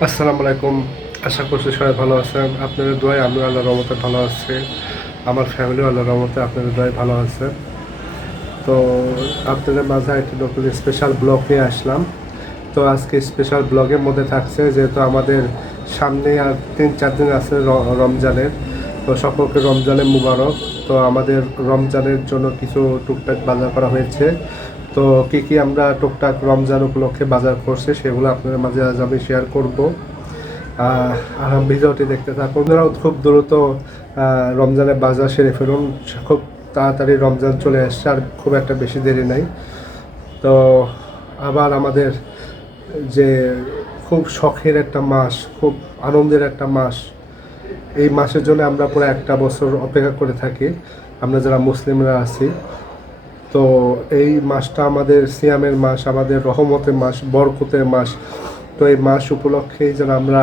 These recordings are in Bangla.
আসসালামু আলাইকুম। আশা করছি সবাই ভালো আছেন। আপনাদের দোয়ায় আমি আল্লাহ রহমতে ভালো আছি। আমার ফ্যামিলিও আল্লাহ রহমতে আপনাদের দোয়ায় ভালো আছে। তো আপনাদের মাঝে একটি নতুন স্পেশাল ব্লগ নিয়ে আসলাম। তো আজকে স্পেশাল ব্লগের মধ্যে থাকছে যেহেতু আমাদের সামনে আর তিন, চার দিন আছে রমজানের। তো সকলকে রমজানের মুবারক। তো আমাদের রমজানের জন্য কিছু টুকটাক বাজার করা হয়েছে। তো কি কি আমরা টুকটাক রমজান উপলক্ষে বাজার করছি সেগুলো আপনাদের মাঝে আজ আমি শেয়ার করব। আর ভিডিওটি দেখতে থাকুন। আপনারাও খুব দ্রুত রমজানের বাজার সেরে ফেলুন। খুব তাড়াতাড়ি রমজান চলে আসছে, আর খুব একটা বেশি দেরি নেই। তো আবার আমাদের যে খুব শখের একটা মাস, খুব আনন্দের একটা মাস, এই মাসের জন্য আমরা পুরো একটা বছর অপেক্ষা করে থাকি। আমরা যারা মুসলিমরা আছি তো এই মাসটা আমাদের সিয়ামের মাস, আমাদের রহমতের মাস, বরকতের মাস। তো এই মাস উপলক্ষেই যেন আমরা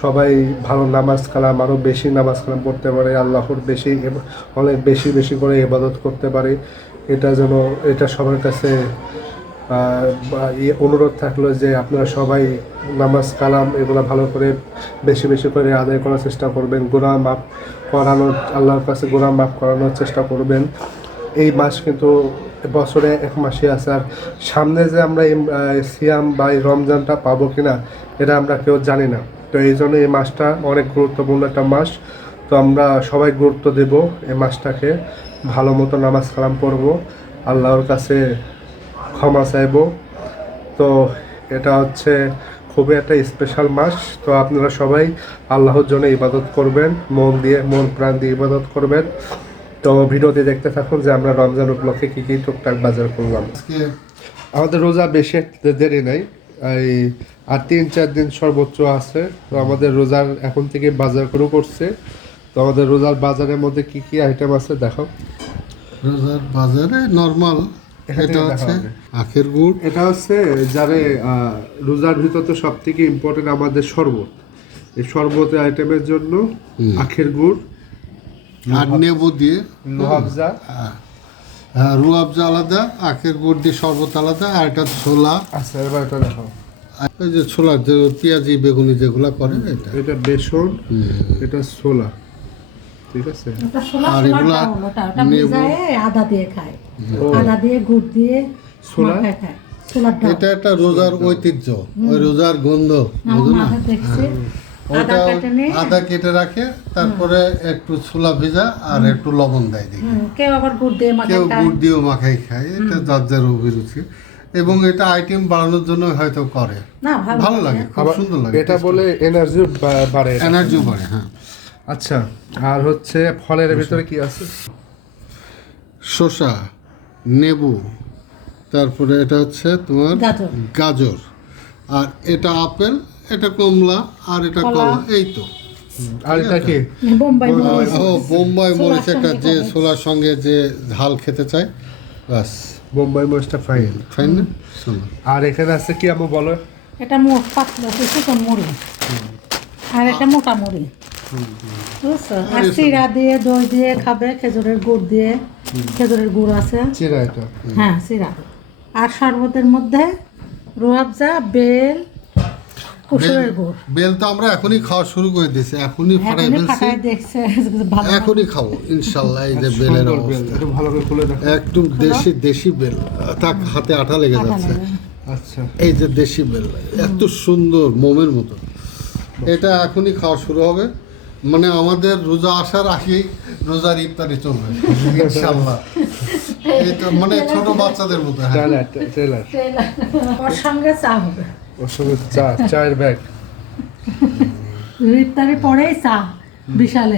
সবাই ভালো নামাজ কালাম আরও বেশি নামাজ কালাম পড়তে পারি, আল্লাহর বেশি অনেক বেশি বেশি করে ইবাদত করতে পারি। এটা যেন এটা সবার কাছে ইয়ে অনুরোধ থাকল যে আপনারা সবাই নামাজ কালাম এগুলো ভালো করে বেশি বেশি করে আদায় করার চেষ্টা করবেন। গোনা মাপ করানোর আল্লাহর কাছে গোনা মাপ করানোর চেষ্টা করবেন। এই মাস কিন্তু বছরে এক মাসে আছে। আর সামনে যে আমরা এই সিয়াম বা এই রমজানটা পাবো কিনা, এটা আমরা কেউ জানি না। তো এই জন্য এই মাসটা অনেক গুরুত্বপূর্ণ একটা মাস। তো আমরা সবাই গুরুত্ব দেব এই মাসটাকে। ভালো মতো নামাজ কালাম পড়ব, আল্লাহর কাছে ক্ষমা চাইব। তো এটা হচ্ছে খুবই একটা স্পেশাল মাস। তো আপনারা সবাই আল্লাহর জন্য ইবাদত করবেন, মন দিয়ে, মন প্রাণ দিয়ে ইবাদত করবেন। তো ভিডিওতে দেখতে থাকুন যে আমরা রমজান উপলক্ষে কী কী টুকটাক বাজার করলাম। আজকে আমাদের রোজা বেশি দেরি নাই এই আর তিন চার দিন সর্বোচ্চ আছে। তো আমাদের রোজার এখন থেকে বাজার শুরু করছে। তো আমাদের রোজার বাজারের মধ্যে কি কি আইটেম আছে দেখো। রোজার বাজারে নর্মাল এটা হচ্ছে আখের গুড়। এটা হচ্ছে যারে রোজার ভিতর তো সব থেকে ইম্পর্টেন্ট আমাদের শরবত। এই শরবতের আইটেমের জন্য আখের গুড় আর নেবু দিয়ে লোহাবজা। হ্যাঁ, রুয়াবজা আলাদা আখের গুড় দিয়ে শরবত আলাদা আর এটা ছোলা। আচ্ছা এবার এটা দেখো। ওই যে ছোলার যে পেঁয়াজি বেগুনি যেগুলো করে এটা। এটা বেসন এটা ছোলা। ঠিক আছে? আর ছোলা এগুলা নেবু। আদা দিয়ে খায়। আদা দিয়ে গুড় দিয়ে ছোলা? খায়। এটা একটা রোজার ঐতিহ্য ওই রোজার গন্ধ বুঝো না? ওটা আদা কেটে রাখে তারপরে একটু ছোলা ভেজা আর একটু লবণ দেয় দেখি। কেউ আবার গুড় দিয়ে মাখায় খায়। গুড় দিয়েও মাখাই খায় এটা যার যার অভিরুচি। এবং এটা আইটেম বাড়ানোর জন্য হয়তো করে। ভালো ভালো লাগে। খুব সুন্দর লাগে এটা বলে এনার্জি বাড়ে এটা। এনার্জিও বাড়ে হ্যাঁ। আচ্ছা আর হচ্ছে ফলের ভিতরে কি আছে? শসা নেবু তারপরে এটা হচ্ছে তোমার গাজর। আর এটা আপেল এটা কমলা আর এটা কলা। এই তো। আর এটা কি? বোম্বাই মরিচ। ও বোম্বাই মরিচ একটা যে ছোলার সঙ্গে যে ঝাল খেতে চায় বাস বোম্বাই মরিচটা ফাইন ফাইন না? আর এখানে আছে কি আমি বলো? এটা মোট পাতলা চিকন মুড়ি। আর এটা মোটা মুড়ি। বুঝছ? আর চিরা দিয়ে দই দিয়ে খাবে খেজুরের গুড় দিয়ে। খেজুরের গুড় আছে। চিরা এটা? হ্যাঁ চিরা। আর শরবতের মধ্যে রুয়াবজা বেল কুসুরের গুড় বেল তো আমরা এখনই খাওয়া শুরু করে দিয়েছি এখনই ফাটাই এখনই ফেলছি। এখনই খাব ইনশাল্লাহ এই যে বেলের অবস্থা। একটু ভালো করে খুলে দেখো। একদম দেশি দেশি বেল তাক হাতে আঠা লেগে যাচ্ছে। আচ্ছা। এই যে দেশি বেল এত সুন্দর মোমের মতো। এটা এখনই খাওয়া শুরু হবে। মানে আমাদের রোজা আসার আগেই রোজার ইফতারি চলবে ইনশাল্লাহ এই তো মানে ছোট বাচ্চাদের মতো হ্যাঁ। ট্রেলার। ট্রেলার। ওর সঙ্গে চা হবে। সঙ্গে চা চায়ের ব্যাগ। ইফতারি পরেই চা বিশাল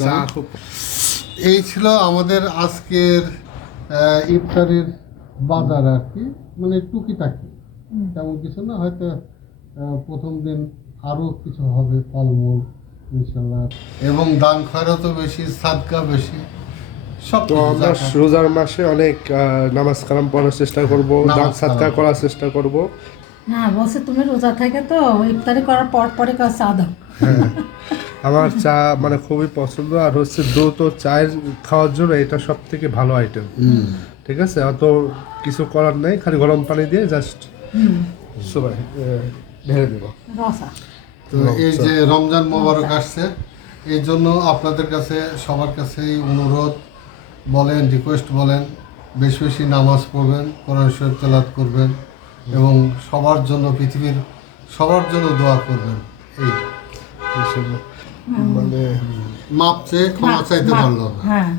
চা? খুব এই ছিল আমাদের আজকের ইফতারির বাজার আর কি। মানে টুকিটাকি। তেমন কিছু না হয়তো প্রথম দিন আরও কিছু হবে ফলমূল ইনশাল্লাহ। এবং দান খয়রতও বেশি সাদকা বেশি। তো আমরা রোজার মাসে অনেক নামাজ কালাম পড়ার চেষ্টা করব দান সাদকা করার চেষ্টা করব। না বলছে তুমি রোজা থেকে তো ইফতারি করার পর পরে কাজ চা দাও। হ্যাঁ। আমার চা মানে খুবই পছন্দ আর হচ্ছে দ্রুত চায়ের খাওয়ার জন্য এটা সব থেকে ভালো আইটেম ঠিক আছে? অত কিছু করার নেই খালি গরম পানি দিয়ে জাস্ট সবাই ঢেলে দেবো। তো এই যে রমজান মোবারক আসছে এই জন্য আপনাদের কাছে সবার কাছেই অনুরোধ বলেন রিকোয়েস্ট বলেন বেশি বেশি নামাজ পড়বেন কোরআন শরীফ তেলাত করবেন এবং সবার জন্য পৃথিবীর সবার জন্য দোয়া করবেন। এই মানে মাপ চেয়ে ক্ষমা চাইতে পারল হ্যাঁ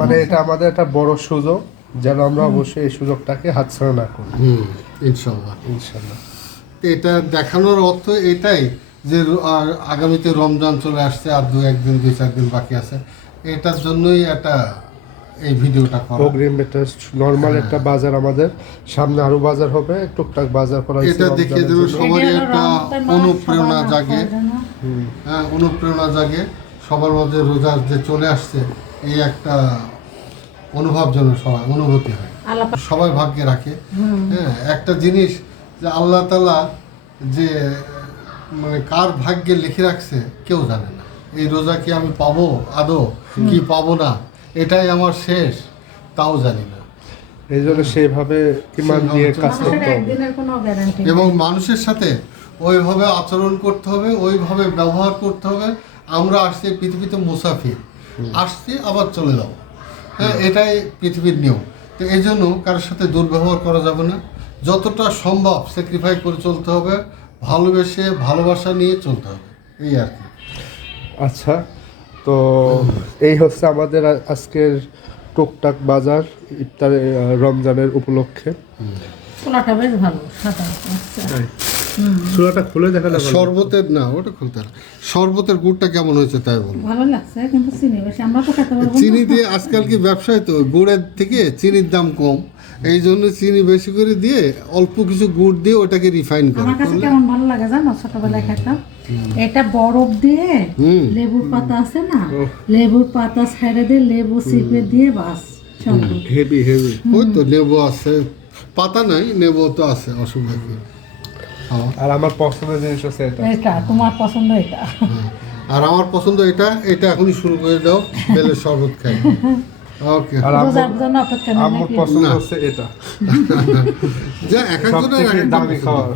মানে এটা আমাদের একটা বড় সুযোগ যেন আমরা অবশ্যই এই সুযোগটাকে হাতছাড়া না করি। হুম ইনশাল্লাহ। ইনশাল্লাহ। এটা দেখানোর অর্থ এটাই যে আগামীতে রমজান চলে আসছে আর দু একদিন দুই চার দিন বাকি আছে। এটার জন্যই একটা এই ভিডিওটা করা। অগ্রিম একটা নর্মাল একটা বাজার আমাদের। সামনে আরও বাজার হবে টুকটাক বাজার করা এটা দেখে যেন সবারই একটা অনুপ্রেরণা জাগে। হ্যাঁ অনুপ্রেরণা জাগে। সবার মধ্যে রোজা যে চলে আসছে এই একটা অনুভব যেন সবাই অনুভূতি হয়। সবাই ভাগ্যে রাখে। হ্যাঁ একটা জিনিস যে আল্লাহ তালা যে মানে কার ভাগ্যে লিখে রাখছে কেউ জানে না। এই রোজা কি আমি পাবো? আদৌ? কি পাবো না? এটাই আমার শেষ। তাও জানি না। এই জন্য সেভাবে ইমান দিয়ে কাজ করতে হবে। একদিনের কোনো গ্যারান্টি এবং মানুষের সাথে ওইভাবে আচরণ করতে হবে ওইভাবে ব্যবহার করতে হবে। আমরা আসছি পৃথিবীতে মুসাফির। আসছি আবার চলে যাব। হ্যাঁ এটাই পৃথিবীর নিয়ম। তো এই জন্য কারোর সাথে দুর্ব্যবহার করা যাবে না। যতটা সম্ভব স্যাক্রিফাই করে চলতে হবে ভালোবেসে ভালোবাসা নিয়ে চলতে হবে। এই আর কি। আচ্ছা তো এই হচ্ছে আমাদের আজকের টুকটাক বাজার ইফতার রমজানের উপলক্ষে। বেশ ভালো সাদা চুলাটা খুলে দেখালে। শরবতের না ওটা খুলতে হবে। শরবতের গুড়টা কেমন হয়েছে তাই বলো। ভালো লাগছে কিন্তু চিনি বেশি আমরা তো খেতে পারব চিনি দিয়ে আজকাল কি ব্যবসায় তো গুড়ের থেকে চিনির দাম কম। এই জন্য চিনি বেশি করে দিয়ে অল্প কিছু গুড় দিয়ে ওটাকে রিফাইন করে। আমার কাছে কেমন ভালো লাগে জানো ছোটবেলায় খেতাম। এটা বরফ দিয়ে লেবুর পাতা আছে না লেবুর পাতা ছেড়ে দিয়ে লেবু চিপে দিয়ে বাস হেভি হেভি। ওই তো লেবু আছে পাতা নাই লেবু তো আছে অসুবিধা কি? আর আমার পছন্দের জিনিস হচ্ছে এটা। এটা তোমার পছন্দ এটা হ্যাঁ। আর আমার পছন্দ এটা এটা এখনই শুরু করে দাও বেলের শরবত খাই। ওকে। আর নাকি? পছন্দ হচ্ছে এটা। যা এক একজনের এক দামি খাবার।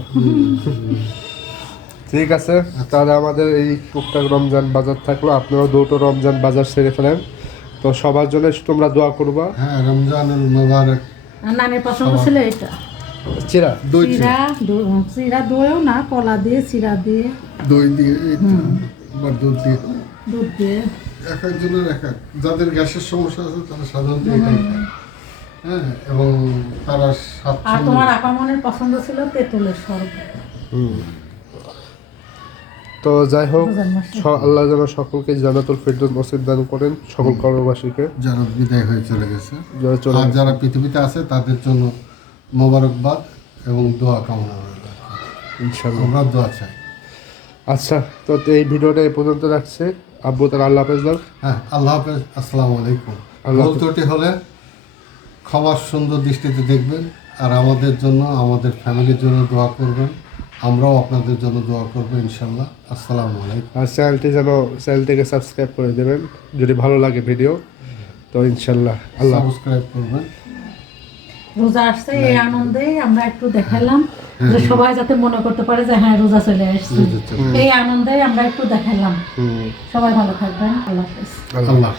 ঠিক আছে তাহলে আমাদের এই টুকটাক রমজান বাজার থাকল। আপনারাও দুটো রমজান বাজার সেরে ফেলেন। তো সবার জন্য তোমরা দোয়া করবা। হ্যাঁ রমজানুল মোবারক। আর নানির পছন্দ ছিল এটা চিরা দই চিরা দই- চিরা দইও না কলা দিয়ে চিরা দিয়ে। দই দিয়ে তো, বা দুধ দিয়ে। দুধ দিয়ে। এক একজনের এক এক। যাদের গ্যাসের সমস্যা আছে তারা সাধারণত এটাই খায়। হ্যাঁ এবং তারা আর তোমার আপামনের পছন্দ ছিল তেঁতুলের শরবত। হুম। তো যাই হোক আল্লাহ যেন সকলকে জানাতুল ফেরদৌস নসিব দান করেন সকল কর্মবাসীকে। যারা বিদায় হয়ে চলে গেছে। যারা চলে যারা পৃথিবীতে আছে তাদের জন্য মোবারকবাদ এবং দোয়া কামনা রইল। ইনশাল্লাহ আমরা দোয়া চাই। আচ্ছা তো এই ভিডিওটা এই পর্যন্ত রাখছে। আব্বু তার আল্লাহ হাফেজ দাও হ্যাঁ আল্লাহ হাফেজ আসসালামু আলাইকুম। ত্রুটি হলে ক্ষমার সুন্দর দৃষ্টিতে দেখবেন আর আমাদের জন্য আমাদের ফ্যামিলির জন্য দোয়া করবেন। আমরাও আপনাদের জন্য দোয়া করব ইনশাল্লাহ আসসালামু আলাইকুম। আর চ্যানেলটি যেন চ্যানেলটিকে সাবস্ক্রাইব করে দেবেন। যদি ভালো লাগে ভিডিও তো ইনশাল্লাহ আল্লাহ সাবস্ক্রাইব করবেন। রোজা আসছে এই আনন্দে আমরা একটু দেখালাম যে সবাই যাতে মনে করতে পারে যে হ্যাঁ রোজা চলে আসছে। এই আনন্দে আমরা একটু দেখালাম। সবাই ভালো থাকবেন। আল্লাহ হাফেজ। আল্লাহ।